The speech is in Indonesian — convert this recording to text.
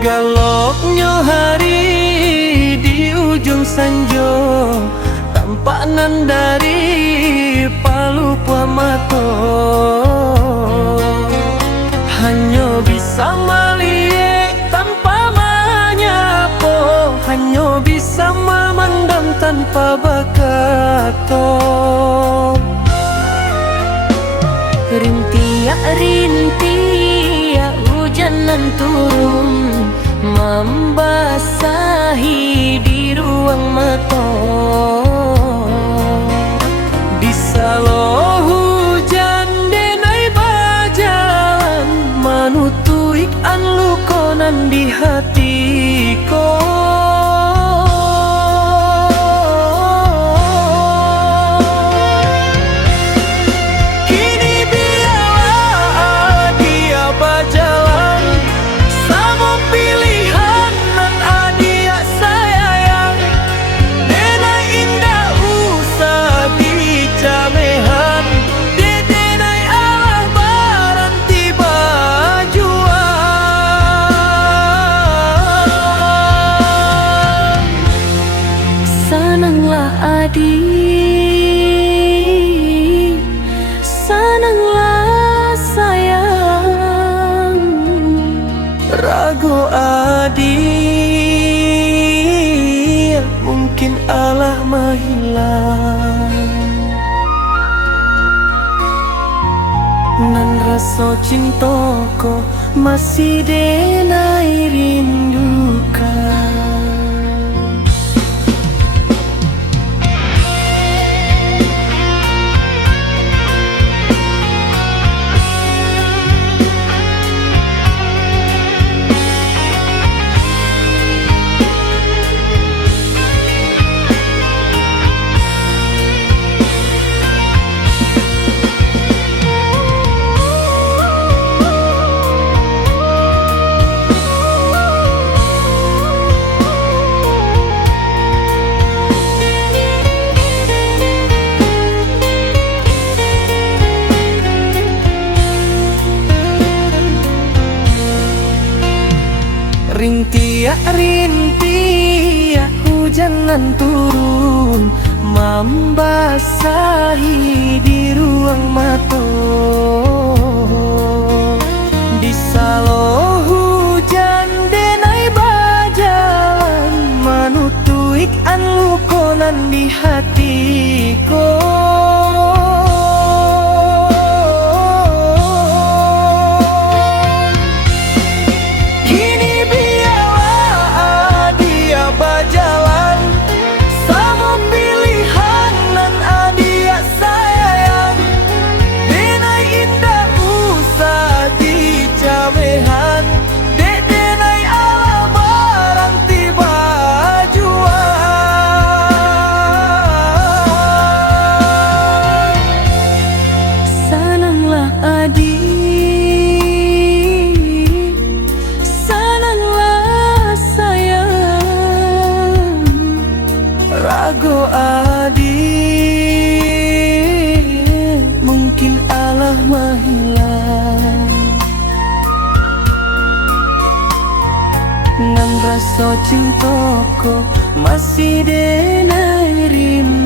Galoknya hari di ujung sanjo, tampanan dari Palu Puamato. Hanya bisa melihat tanpa menyapo, hanya bisa memandang tanpa bakato. Rintiak-rintiak hujanan turun, membasahi di ruang mata. Di salo hujan denai bajalan, manutuik an lukonan di hatiku. Sananglah adik, sananglah sayang, ragu adik, mungkin Allah menghilang. Nan rasa cintaku masih denai rindukan. Rintiak-rintiak hujanan turun, membasahi di ruang mata. Di salo hujan denai bajalan, manutuik an lukonan di hatiku. Ragu adik, mungkin Allah menghilang. Nan rasa cintaku masih denai rindu.